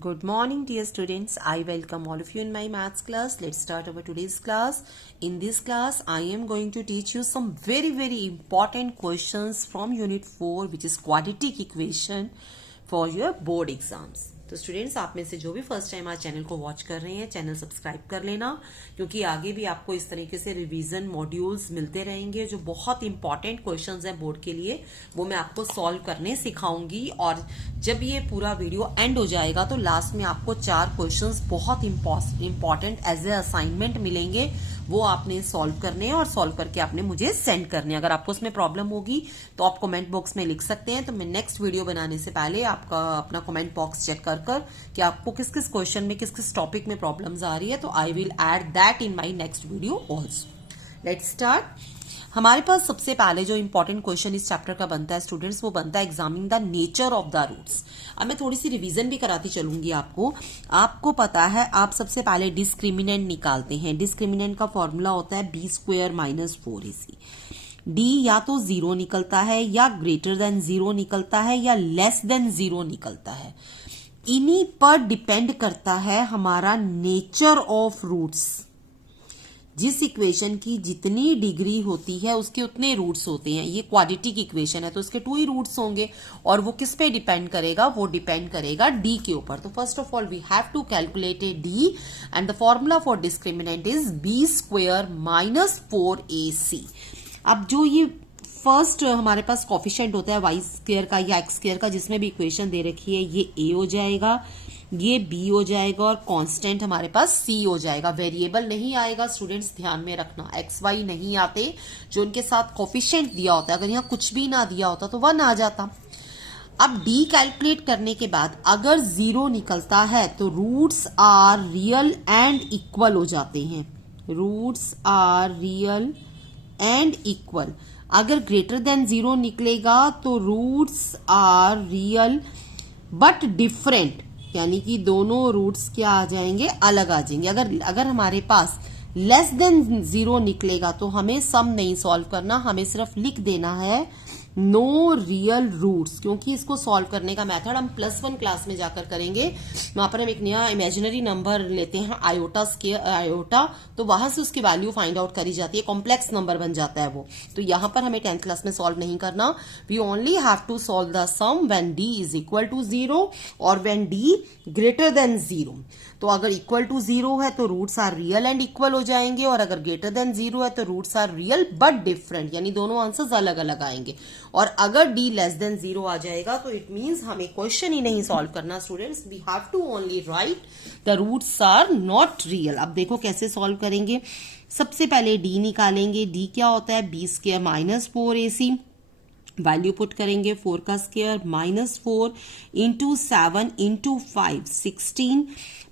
Good morning, dear students. I welcome all of you in my maths class. Let's start our today's class. In this class, I am going to teach you some very important questions from Unit 4, which is quadratic equation for your board exams. तो students, आप में से जो भी first time आज channel को watch कर रहे हैं, चैनल सब्सक्राइब कर लेना, क्योंकि आगे भी आपको इस तरीके से रिवीजन मॉड्यूल्स मिलते रहेंगे जो बहुत इंपॉर्टेंट क्वेश्चंस हैं बोर्ड के लिए, वो मैं आपको सॉल्व करने सिखाऊंगी। और जब ये पूरा वीडियो एंड हो जाएगा तो लास्ट में आपको 4 क्वेश्चंस बहुत इंपॉर्टेंट एज ए असाइनमेंट मिलेंगे, वो आपने सॉल्व करने हैं और सॉल्व करके आपने मुझे सेंड करने हैं। अगर आपको उसमें प्रॉब्लम होगी तो आप कमेंट बॉक्स में लिख सकते हैं। तो मैं नेक्स्ट वीडियो बनाने से पहले आपका अपना कमेंट बॉक्स चेक कर कि आपको किस किस क्वेश्चन में किस किस टॉपिक में प्रॉब्लम्स आ रही है, तो I will add that in my next video also. Let's start. हमारे पास सबसे पहले जो इंपॉर्टेंट क्वेश्चन इस चैप्टर का बनता है स्टूडेंट्स, वो बनता है examining the nature of the roots. अब मैं थोड़ी सी रिवीजन भी कराती चलूंगी आपको पता है, आप सबसे पहले डिस्क्रिमिनेंट निकालते हैं। डिस्क्रिमिनेंट का फॉर्मूला होता है b² - 4ac। डी या तो 0 निकलता है, या ग्रेटर देन 0 निकलता है, या लेस देन 0 निकलता है। इन्हीं पर डिपेंड करता है हमारा नेचर ऑफ रूट्स। जिस इक्वेशन की जितनी डिग्री होती है उसके उतने रूट्स होते हैं। ये क्वाड्रेटिक इक्वेशन है तो इसके 2 ही रूट्स होंगे, और वो किस पे डिपेंड करेगा? वो डिपेंड करेगा डी के ऊपर। तो first of all we have to calculate a D, and the formula for discriminant is b² - 4ac। अब जो ये फर्स्ट हमारे पास कॉफिशिएंट होता है y² का या x² का, जिसमें भी इक्वेशन दे रखी है, ये a हो जाएगा, ये b हो जाएगा, और कांस्टेंट हमारे पास c हो जाएगा। वेरिएबल नहीं आएगा स्टूडेंट्स, ध्यान में रखना, x y नहीं आते जो उनके साथ कॉफिशिएंट दिया होता है। अगर यहाँ कुछ भी ना दिया होता तो 1 आ जाता। अब d कैलकुलेट करने के बाद अगर 0 निकलता है तो roots are real and equal हो जाते हैं। Roots are real and equal. अगर ग्रेटर देन 0 निकलेगा तो roots are real but different, यानी कि दोनों रूट्स क्या आ जाएंगे? अलग आ जाएंगे। अगर हमारे पास लेस देन 0 निकलेगा तो हमें सम नहीं सॉल्व करना, हमें सिर्फ लिख देना है नो रियल रूट्स, क्योंकि इसको सॉल्व करने का मेथड हम +1 क्लास में जाकर करेंगे। वहां पर हम एक नया इमेजिनरी नंबर लेते हैं, आयोटा, तो वहां से उसकी वैल्यू फाइंड आउट करी जाती है, कॉम्प्लेक्स नंबर बन जाता है वो। तो यहां पर हमें 10th क्लास में सॉल्व नहीं करना। We only have to solve the sum when d = 0 और व्हेन d ग्रेटर देन 0। तो अगर इक्वल टू 0 है तो roots are real and equal हो जाएंगे, और अगर ग्रेटर देन 0 है तो roots are real but different, यानी दोनों आंसर्स अलग अलग आएंगे। और अगर d लेस देन 0 आ जाएगा तो इट मींस हमें क्वेश्चन ही नहीं सॉल्व करना students, we have to only write the roots are not real. अब देखो कैसे सॉल्व करेंगे। सबसे पहले d निकालेंगे। d क्या होता है? b² - 4ac। वैल्यू पुट करेंगे 4 का स्क्वायर -4 × 7 × 5 16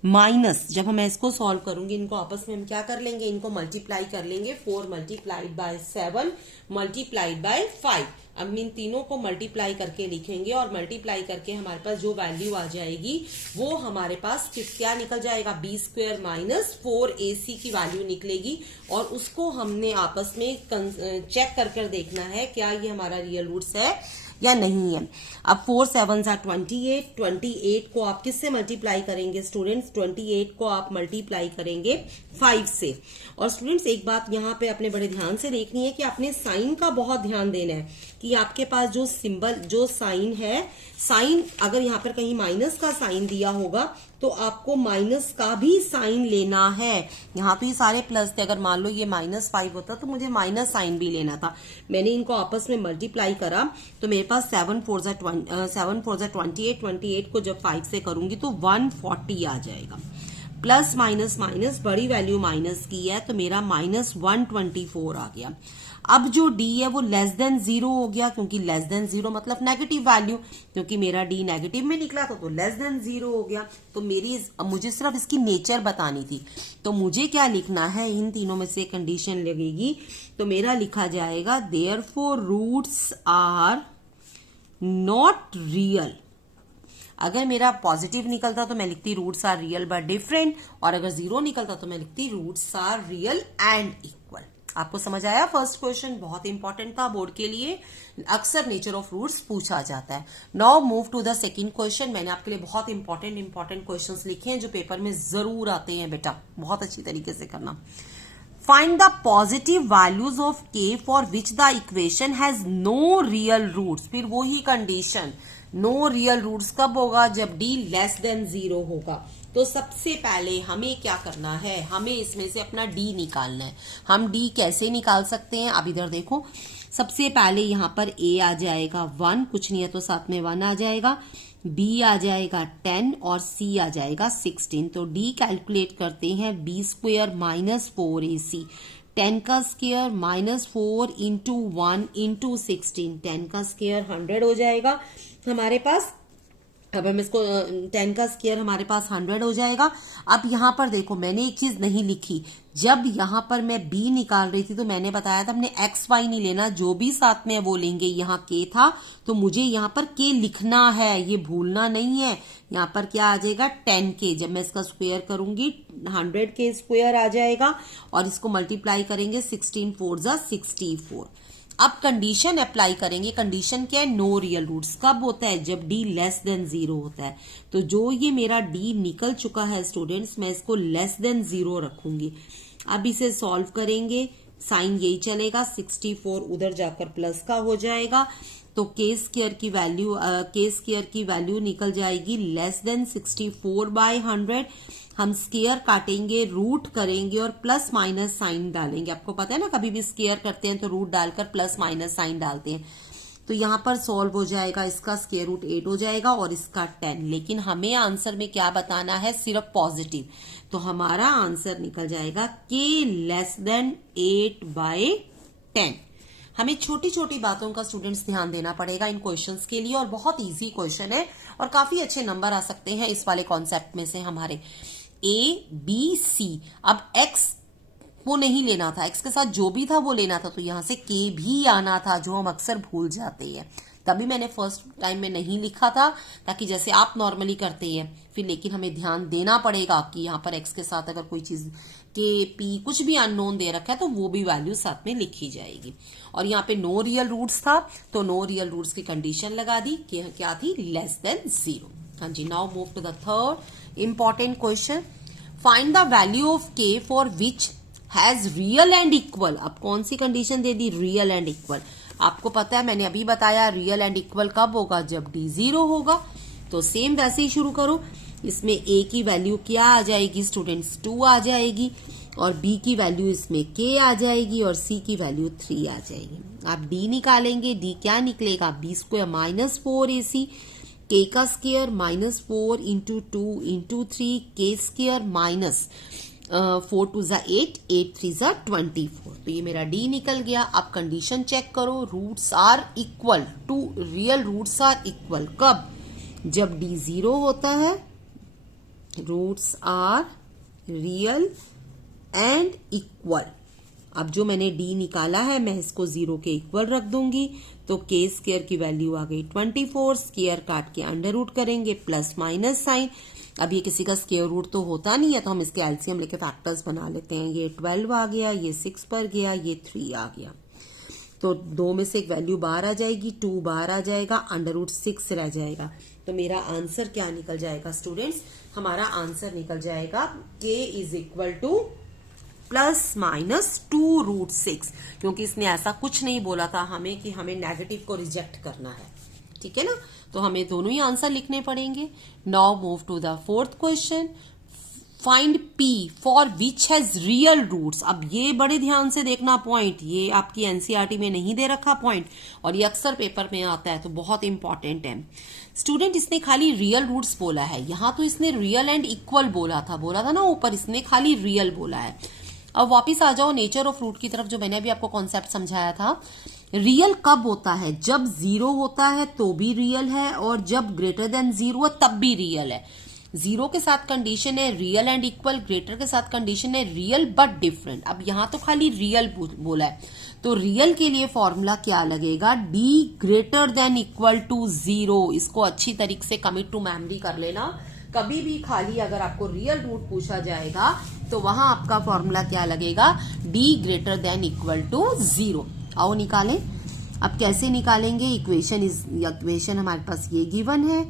माइनस, जब मैं इसको सॉल्व करूंगी इनको आपस में हम क्या कर लेंगे? इनको मल्टीप्लाई कर लेंगे। 4 × 7 × 5। अब इन तीनों को मल्टीप्लाई करके लिखेंगे, और मल्टीप्लाई करके हमारे पास जो वैल्यू आ जाएगी वो हमारे पास क्या निकल जाएगा? b² - 4ac की वैल्यू निकलेगी, और उसको हमने आपस में चेक कर देखना है क्या ये हमारा रियल रूट्स है या नहीं है। अब 4 7s are 28। 28 को आप किससे मल्टीप्लाई करेंगे स्टूडेंट्स? 28 को आप मल्टीप्लाई करेंगे 5 से। और स्टूडेंट्स एक बात यहाँ पे अपने बड़े ध्यान से देखनी है कि आपने साइन का बहुत ध्यान देना है कि आपके पास जो सिंबल, जो साइन है, साइन अगर यहाँ पर कहीं माइनस का साइन दिया होगा तो आपको माइनस का भी साइन लेना है। यहाँ तो ये सारे प्लस थे, अगर मान लो ये -5 होता तो मुझे माइनस साइन भी लेना था। मैंने इनको आपस में मल्टीप्लाई करा तो मेरे पास 7 4 28। 28 को जब 5 से करूंगी तो 140 आ जाएगा। प्लस माइनस माइनस, बड़ी वैल्यू माइनस की है तो मेरा -124 आ गया। अब जो d है वो लेस देन 0 हो गया, क्योंकि लेस देन 0 मतलब नेगेटिव वैल्यू, क्योंकि मेरा d नेगेटिव में निकला था तो लेस देन 0 हो गया। तो मुझे सिर्फ इसकी नेचर बतानी थी, तो मुझे क्या लिखना है? इन तीनों में से कंडीशन लगेगी, तो मेरा लिखा जाएगा therefore roots are not real. अगर मेरा पॉजिटिव निकलता तो मैं लिखती roots are real but different, और अगर 0 निकलता तो मैं लिखती roots are real and equal. आपको समझ आया? फर्स्ट क्वेश्चन बहुत इंपॉर्टेंट था बोर्ड के लिए, अक्सर नेचर ऑफ रूट्स पूछा जाता है। Now move to the second question. मैंने आपके लिए बहुत इंपॉर्टेंट क्वेश्चंस लिखे हैं जो पेपर में जरूर आते हैं बेटा, बहुत अच्छी तरीके से करना। Find the positive values of K for which the equation has no real roots. फिर वो ही कंडीशन, नो रियल रूट्स कब होगा? जब डी लेस देन 0 होगा। तो सबसे पहले हमें क्या करना है, हमें इसमें से अपना डी निकालना है। हम डी कैसे निकाल सकते हैं? अब इधर देखो, सबसे पहले यहां पर ए आ जाएगा 1, कुछ नहीं है तो साथ में 1 आ जाएगा, बी आ जाएगा 10 और सी आ जाएगा 16। तो डी कैलकुलेट करते हैं, बी स्क्वायर माइनस 4ac, 10 का स्क्वायर माइनस 4 इंटू 1 इंटू 16, 10 का स्क्वायर 100 हो जाएगा हमारे पास। अब हम इसको 10 का स्क्वायर हमारे पास 100 हो जाएगा। अब यहां पर देखो, मैंने एक चीज नहीं लिखी, जब यहां पर मैं b निकाल रही थी तो मैंने बताया था हमने एक्स वाई नहीं लेना, जो भी साथ में वो लेंगे। यहाँ k था तो मुझे यहाँ पर k लिखना है, ये भूलना नहीं है। यहाँ पर क्या आ जाएगा? 10k। जब मैं इसका स्क्वायर करूंगी 100k स्क्वायर आ जाएगा और इसको मल्टीप्लाई करेंगे 16 4 जा 64। अब कंडीशन अप्लाई करेंगे। कंडीशन क्या है? नो रियल रूट्स कब होता है? जब d लेस देन 0 होता है। तो जो ये मेरा d निकल चुका है स्टूडेंट्स, मैं इसको लेस देन 0 रखूंगी। अब इसे सॉल्व करेंगे, साइन यही चलेगा, 64 उधर जाकर प्लस का हो जाएगा। तो के स्क्वायर की वैल्यू निकल जाएगी लेस देन 64/100। हम स्क्वायर काटेंगे, रूट करेंगे और प्लस माइनस साइन डालेंगे। आपको पता है ना, कभी भी स्क्वायर करते हैं तो रूट डालकर प्लस माइनस साइन डालते हैं। तो यहाँ पर सॉल्व हो जाएगा, इसका स्क्वायर रूट 8 हो जाएगा और इसका 10। लेकिन हमें आंसर में क्या बताना है? सिर्फ पॉजिटिव। तो हमारा आंसर निकल जाएगा के लेस देन 8/10। हमें छोटी छोटी बातों का स्टूडेंट्स ध्यान देना पड़ेगा इन क्वेश्चंस के लिए, और बहुत इजी क्वेश्चन है और काफी अच्छे नंबर आ सकते हैं इस वाले कॉन्सेप्ट में से हमारे। ए बी सी, अब एक्स वो नहीं लेना था, एक्स के साथ जो भी था वो लेना था, तो यहां से के भी आना था, जो हम अक्सर भूल जाते हैं। तभी मैंने फर्स्ट टाइम में नहीं लिखा था, ताकि जैसे आप नॉर्मली करते हैं फिर, लेकिन हमें ध्यान देना पड़ेगा कि यहाँ पर एक्स के साथ अगर कोई चीज के पी कुछ भी अननोन दे रखा है तो वो भी वैल्यू साथ में लिखी जाएगी। और यहाँ पे नो रियल रूट्स था तो नो रियल रूट्स की कंडीशन लगा दी कि क्या थी? Less than 0। हाँ जी, now move to the third important question. Find the value of K for which has real and equal. अब कौन सी कंडीशन दे दी? Real and equal. आपको पता है, मैंने अभी बताया रियल एंड इक्वल कब होगा? जब d 0 होगा। तो सेम वैसे ही शुरू करो। इसमें a की वैल्यू क्या आ जाएगी स्टूडेंट्स? 2 आ जाएगी, और b की वैल्यू इसमें k आ जाएगी, और c की वैल्यू 3 आ जाएगी। आप d निकालेंगे, d क्या निकलेगा? b square minus 4ac, k का square minus 4 into 2 into 3, k square minus 4 2 जा 8, 8 3 जा 24। तो ये मेरा डी निकल गया। अब कंडीशन चेक करो, roots are equal to, real roots are equal कब? जब डी 0 होता है। Roots are real and equal. अब जो मैंने डी निकाला है मैं इसको 0 के इक्वल रख दूंगी। तो के स्क्वायर की वैल्यू आ गई 24, स्क्वायर काट के अंडर रूट करेंगे, प्लस माइनस साइन। अब ये किसी का स्क्वायर रूट तो होता नहीं है, तो हम इसके एलसीएम लेके फैक्टर्स बना लेते हैं। ये 12 आ गया, ये 6 पर गया, ये 3 आ गया। तो 2 में से एक वैल्यू बाहर आ जाएगी, 2 बाहर आ जाएगा, अंडर रूट 6 रह जाएगा। तो मेरा आंसर क्या निकल जाएगा स्टूडेंट्स? हमारा आंसर निकल जाएगा k is equal to plus minus 2 root 6, क्योंकि इसने ऐसा कुछ नहीं बोला था हमें कि हमें नेगेटिव को रिजेक्ट करना है। ठीक है ना? तो हमें दोनों ही आंसर लिखने पड़ेंगे। Now move to the fourth question. Find P for which has real roots. अब ये बड़े ध्यान से देखना पॉइंट, ये आपकी एनसीईआरटी में नहीं दे रखा पॉइंट, और ये अक्सर पेपर में आता है, तो बहुत इंपॉर्टेंट है स्टूडेंट। इसने खाली रियल रूट्स बोला है, यहां तो इसने रियल एंड इक्वल बोला था ना ऊपर, इसने खाली रियल बोला है। अब वापिस आ जाओ नेचर ऑफ रूट की तरफ, जो मैंने अभी आपको कॉन्सेप्ट समझाया था। रियल कब होता है? जब 0 होता है तो भी रियल है, और जब ग्रेटर देन 0 है तब भी रियल है। 0 के साथ कंडीशन है रियल एंड इक्वल, ग्रेटर के साथ कंडीशन है रियल बट डिफरेंट। अब यहां तो खाली रियल बोला है, तो रियल के लिए फॉर्मूला क्या लगेगा? d greater than equal to 0। इसको अच्छी तरीके से कमिट टू मेमोरी कर लेना, कभी भी खाली अगर आपको रियल रूट पूछा जाएगा तो वहां आपका फॉर्मूला क्या लगेगा, D greater than equal to 0। आओ निकालें। अब कैसे निकालेंगे, इक्वेशन हमारे पास ये गिवन है।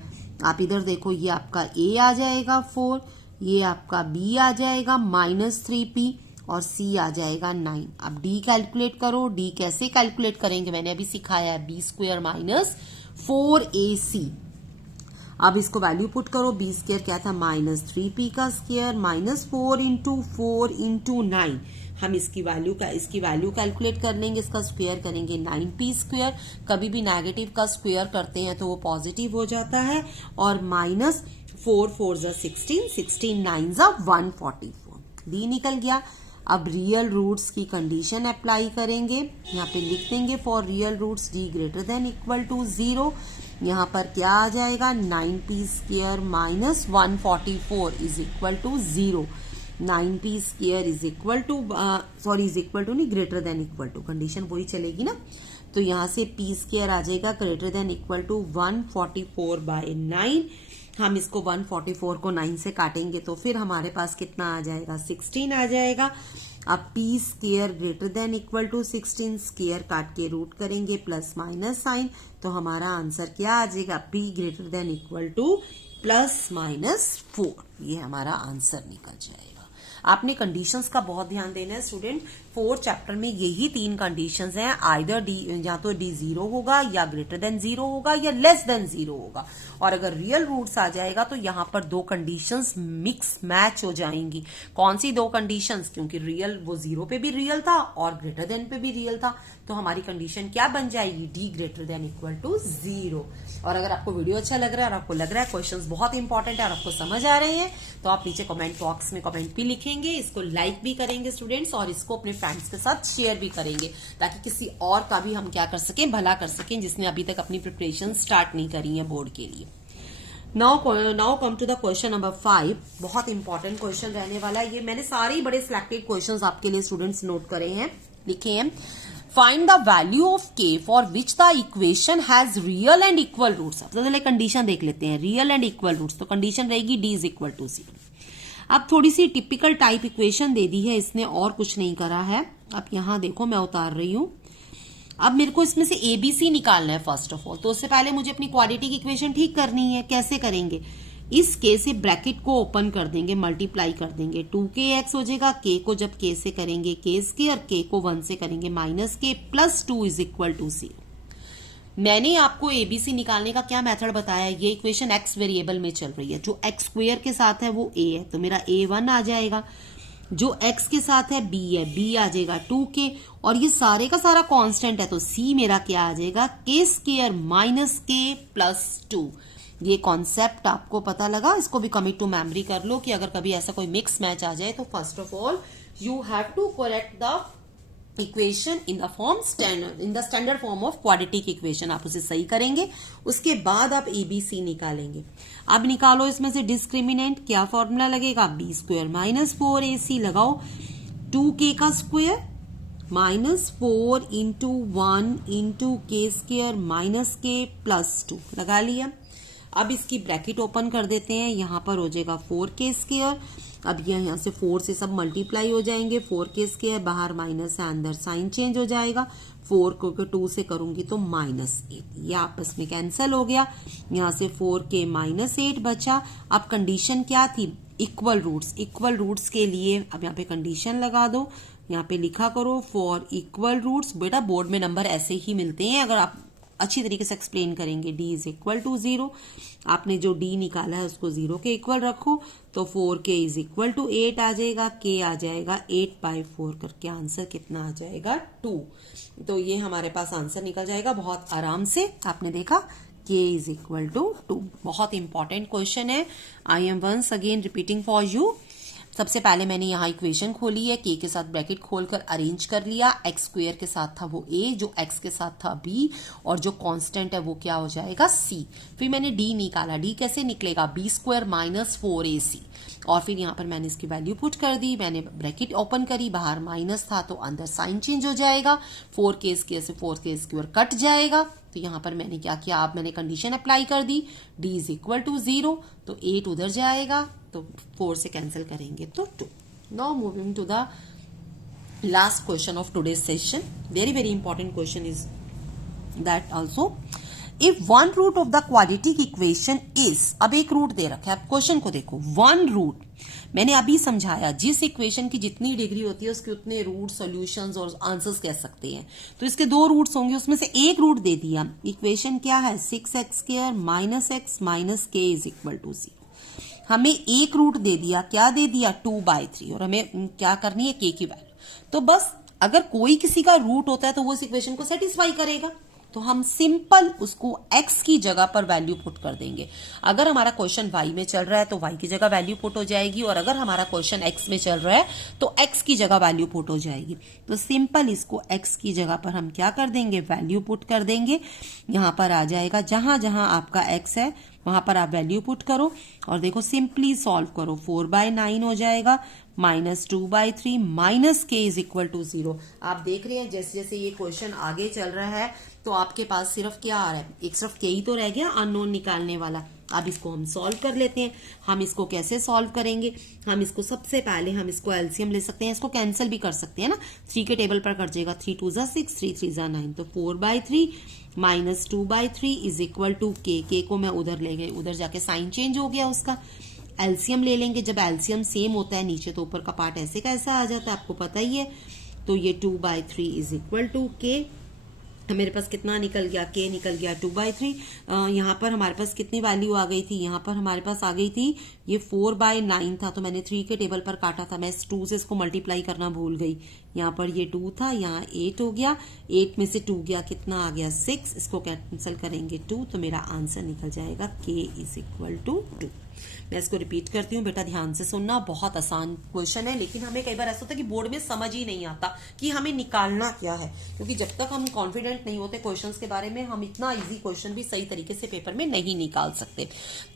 आप इधर देखो, ये आपका a आ जाएगा 4, ये आपका b आ जाएगा -3p और c आ जाएगा 9। अब d कैलकुलेट करो। d कैसे कैलकुलेट करेंगे मैंने अभी सिखाया है, b² माइनस 4ac। अब इसको वैल्यू पुट करो, b² क्या था -3p का स्क्वायर माइनस 4 इंटू 9। हम इसकी वैल्यू कैलकुलेट कर लेंगे, इसका स्क्वायर करेंगे 9p²। कभी भी नेगेटिव का स्क्वायर करते हैं तो वो पॉजिटिव हो जाता है। और माइनस 4 4 16, 16 9 144, डी निकल गया। अब रियल रूट्स की कंडीशन अप्लाई करेंगे, यहाँ पे लिख देंगे for real roots d greater than equal to 0। यहाँ पर क्या आ जाएगा, 9p² minus 144 is equal to 0। 9p² is equal to नहीं, greater than equal to, condition वही चलेगी ना। तो यहाँ से p² आ जाएगा ग्रेटर देन इक्वल टू 144/9। हम इसको 144 को 9 से काटेंगे तो फिर हमारे पास कितना आ जाएगा, 16 आ जाएगा। अब p² greater than equal to 16, square काट के रूट करेंगे प्लस माइनस साइन, तो हमारा आंसर क्या आ जाएगा, p greater than equal to +-4। ये हमारा आंसर निकल जाएगा। आपने कंडीशंस का बहुत ध्यान देना है स्टूडेंट। 4th चैप्टर में यही 3 कंडीशंस हैं, आइदर डी या तो d 0 होगा या ग्रेटर देन 0 होगा या लेस देन 0 होगा। और अगर रियल रूट्स आ जाएगा तो यहाँ पर 2 कंडीशंस मिक्स मैच हो जाएंगी। कौन सी 2 कंडीशंस, क्योंकि रियल वो 0 पे भी रियल था और ग्रेटर देन पे भी रियल था, तो हमारी कंडीशन क्या बन जाएगी, d greater than equal to 0। और अगर आपको वीडियो अच्छा लग रहा है और आपको लग रहा है क्वेश्चंस बहुत इंपॉर्टेंट है और आपको समझ आ रहे हैं, तो आप नीचे कमेंट बॉक्स में कमेंट भी लिखेंगे, इसको लाइक भी करेंगे स्टूडेंट्स, और इसको अपने फ्रेंड्स के साथ शेयर भी करेंगे, ताकि किसी और का भी हम क्या कर सकें, भला कर सकें, जिसने अभी तक अपनी प्रिपरेशन स्टार्ट नहीं करी है बोर्ड के लिए। Now come to the question number 5। बहुत इंपॉर्टेंट क्वेश्चन रहने वाला है ये। मैंने सारे बड़े सिलेक्टेड क्वेश्चंस आपके लिए स्टूडेंट्स नोट करे हैं, लिखे हैं। Find the value of k for which the equation has real and equal roots. सबसे पहले कंडीशन देख लेते हैं, रियल एंड इक्वल रूट्स, तो कंडीशन रहेगी d इज इक्वल टू 0। अब थोड़ी सी टिपिकल टाइप इक्वेशन दे दी है इसने, और कुछ नहीं करा है। अब यहां देखो मैं उतार रही हूं। अब मेरे को इसमें से ABC निकालना है फर्स्ट ऑफ ऑल, तो उससे पहले मुझे अपनी क्वाड्रेटिक इक्वेशन ठीक करनी है। कैसे करेंगे, इस k से ब्रैकेट को ओपन कर देंगे, मल्टीप्लाई कर देंगे, 2kx हो जाएगा। k को जब k से करेंगे k² और k को 1 से करेंगे -k plus 2 is equal to 0। मैंने आपको ABC निकालने का क्या मेथड बताया, ये इक्वेशन x वेरिएबल में चल रही है, जो x² के साथ है वो a है, तो मेरा a1 आ जाएगा। जो x के साथ है b है, b आ जाएगा 2k, और ये सारे का सारा कांस्टेंट है, तो c मेरा क्या आ जाएगा, k² माइनस k प्लस 2। ये कॉन्सेप्ट आपको पता लगा, इसको भी कमिट टू मेमोरी कर लो कि अगर कभी ऐसा कोई मिक्स मैच आ जाए तो first of all you have to correct the equation in the standard form of quadratic equation. आप उसे सही करेंगे, उसके बाद आप ABC निकालेंगे। अब निकालो इसमें से डिस्क्रिमिनेंट, क्या फॉर्मूला लगेगा, b² माइनस 4ac लगाओ, 2k का square minus 4 into 1 into k² minus k plus 2 लगा लिया। अब इसकी ब्रैकेट ओपन कर देते हैं, यहाँ पर हो जाएगा 4k²। अब यहाँ से 4 से सब मल्टीप्लाई हो जाएंगे, 4k² बाहर माइनस है, अंदर साइन चेंज हो जाएगा। 4 को 2 से करूंगी तो -8, ये आपस में कैंसिल हो गया। यहाँ से 4k -8 बचा। अब कंडीशन क्या थी, इक्वल रूट्स। इक्वल रूट्स के लिए अब यहाँ पे कंडीशन लगा दो, यहाँ पे लिखा करो फॉर इक्वल रूट्स। बेटा बोर्ड में नंबर ऐसे ही मिलते हैं अगर आप अच्छी तरीके से एक्सप्लेन करेंगे। d इज इक्वल टू 0, आपने जो d निकाला है उसको 0 के इक्वल रखो, तो 4k इज इक्वल टू 8 आ जाएगा, k आ जाएगा 8/4 करके, आंसर कितना आ जाएगा 2। तो ये हमारे पास आंसर निकल जाएगा बहुत आराम से। आपने देखा k इज इक्वल टू 2। बहुत इंपॉर्टेंट क्वेश्चन है, I am once again repeating for you. सबसे पहले मैंने यहाँ इक्वेशन खोली है, k के साथ ब्रैकेट खोलकर अरेंज कर लिया, x² के साथ था वो a, जो x के साथ था b, और जो कांस्टेंट है वो क्या हो जाएगा c। फिर मैंने d निकाला, d कैसे निकलेगा, b² माइनस 4ac, और फिर यहाँ पर मैंने इसकी वैल्यू पुट कर दी। मैंने ब्रैकेट ओपन करी, बाहर माइनस था तो अंदर साइन चेंज हो जाएगा, 4k² से 4k² कट जाएगा, तो यहाँ पर मैंने क्या किया, अब मैंने कंडीशन अप्लाई कर दी, d इज इक्वल टू 0, तो 8 उधर जाएगा, तो 4 से कैंसिल करेंगे तो 2. Now moving to the last question of today's session. Very very important question is that also. If one root of the quadratic equation is, अब एक रूट दे रखा है, अब क्वेश्चन को देखो, वन रूट, मैंने अभी समझाया जिस इक्वेशन की जितनी डिग्री होती है उसके उतने रूट, सॉल्यूशंस और आंसर्स कह सकते हैं. तो इसके 2 रूट्स होंगे, उसमें से एक रूट दे दिया. इक्वेशन क्या है, 6x² minus x minus k is equal to 0. हमें एक रूट दे दिया, क्या दे दिया, 2/3, और हमें क्या करनी है, k की वैल्यू. तो बस अगर कोई किसी का रूट होता है तो वो इस इक्वेशन को सेटिस्फाई करेगा. तो हम सिंपल उसको x की जगह पर वैल्यू पुट कर देंगे. अगर हमारा क्वेश्चन y में चल रहा है तो y की जगह वैल्यू पुट हो जाएगी, और अगर हमारा क्वेश्चन x में चल रहा है तो x की जगह वैल्यू पुट हो जाएगी. तो सिंपल इसको x की जगह पर हम क्या कर देंगे, वैल्यू पुट कर देंगे. यहां पर आ जाएगा, जहां जहां आपका x है वहां पर आप वैल्यू पुट करो और देखो सिंपली सॉल्व करो. 4/9 हो जाएगा, minus 2/3 minus k is equal to 0. आप देख रहे हैं जैसे जैसे ये क्वेश्चन आगे चल रहा है तो आपके पास सिर्फ क्या आ रहा है, एक सिर्फ k ही तो रह गया अननोन निकालने वाला. अब इसको हम सॉल्व कर लेते हैं. हम इसको कैसे सॉल्व करेंगे, हम इसको सबसे पहले हम इसको एलसीएम ले सकते हैं, इसको कैंसिल भी कर सकते हैं ना. 3 के टेबल पर कट जाएगा, 3 2 जा 6, 3 3 जा 9, तो 4/3 minus 2/3 is equal to k को मैं उधर ले गई, उधर जाके साइन चेंज हो गया उसका. एलसीएम ले लेंगे, जब एलसीएम सेम होता है नीचे तो ऊपर का पार्ट ऐसे का ऐसा आ जाता है, आपको पता ही है. तो ये 2/3 इज इक्वल टू k. मेरे पास कितना निकल गया, k निकल गया 2/3. यहाँ पर हमारे पास कितनी वैल्यू आ गई थी, यहाँ पर हमारे पास आ गई थी, ये 4/9 था तो मैंने 3 के टेबल पर काटा था, मैं 2 से इसको मल्टीप्लाई करना भूल गई. यहाँ पर ये 2 था, यहाँ 8 हो गया, 8 में से 2 गया, कितना आ गया 6, इसको कैंसिल करेंगे 2, तो मेरा आंसर निकल जाएगा k इज इक्वल टू 2. मैं इसको रिपीट करती हूँ, बेटा ध्यान से सुनना. बहुत आसान क्वेश्चन है, लेकिन हमें कई बार ऐसा होता है कि बोर्ड में समझ ही नहीं आता कि हमें निकालना क्या है, क्योंकि जब तक हम कॉन्फिडेंट नहीं होते क्वेश्चंस के बारे में, हम इतना इजी क्वेश्चन भी सही तरीके से पेपर में नहीं निकाल सकते.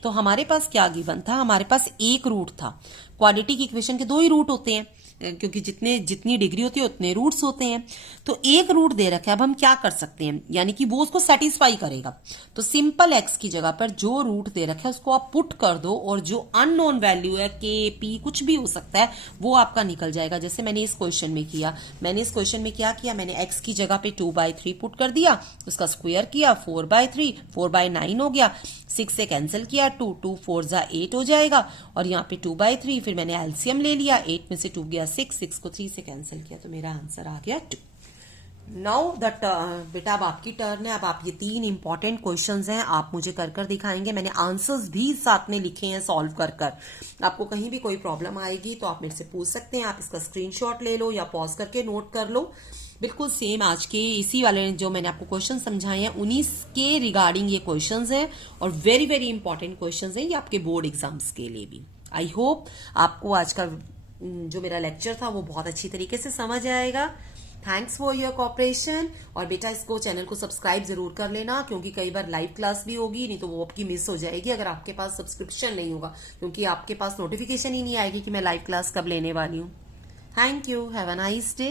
तो हमारे पास क्या गिवन था, हमारे पास एक रूट था. क्वाड्रेटिक इक्वेशन के 2 ही रूट होते हैं, क्योंकि जितनी डिग्री होती है उतने रूट्स होते हैं. तो एक रूट दे रखा है, अब हम क्या कर सकते हैं, यानी कि वो उसको सेटिस्फाई करेगा. तो सिंपल x की जगह पर जो रूट दे रखा है उसको आप पुट कर दो, और जो अननोन वैल्यू है k p कुछ भी हो सकता है वो आपका निकल जाएगा. जैसे मैंने इस क्वेश्चन में किया, क्या किया, मैंने x की जगह पे 2/3 पुट कर दिया, उसका स्क्वायर किया, 4/3, 4/9 हो गया, 6 से कैंसिल किया, 2 2 4 जा 8 हो जाएगा, और यहाँ पे 2/3, फिर मैंने एलसीएम ले लिया, 8 में से 2 गया 6, 6 को 3 से कैंसिल किया, तो मेरा आंसर आ गया 2. नाउ दैट बेटा अब आपकी टर्न है. अब आप ये 3 इंपॉर्टेंट क्वेश्चंस हैं, आप मुझे कर कर दिखाएंगे. मैंने आंसर्स भी साथ में लिखे हैं सॉल्व कर कर. आपको कहीं भी कोई प्रॉब्लम आएगी तो आप मेरे से पूछ सकते हैं. आप इसका स्क्रीनशॉट ले लो या पॉज करके नोट कर लो. बिल्कुल सेम आज के इसी वाले जो मैंने आपको क्वेश्चन समझाए हैं उन्हीं के रिगार्डिंग ये क्वेश्चंस हैं, और वेरी वेरी इंपॉर्टेंट क्वेश्चंस हैं ये आपके बोर्ड एग्जाम्स के लिए भी. आई होप आपको आज का जो मेरा लेक्चर था वो बहुत अच्छी तरीके से समझ आएगा. Thanks for your cooperation. और बेटा इसको चैनल को सब्सक्राइब जरूर कर लेना, क्योंकि कई बार लाइव क्लास भी होगी, नहीं तो वो आपकी मिस हो जाएगी अगर आपके पास सब्सक्रिप्शन नहीं होगा, क्योंकि आपके पास नोटिफिकेशन ही नहीं आएगी कि मैं लाइव क्लास कब लेने वाली हूँ. Thank you. Have a nice day.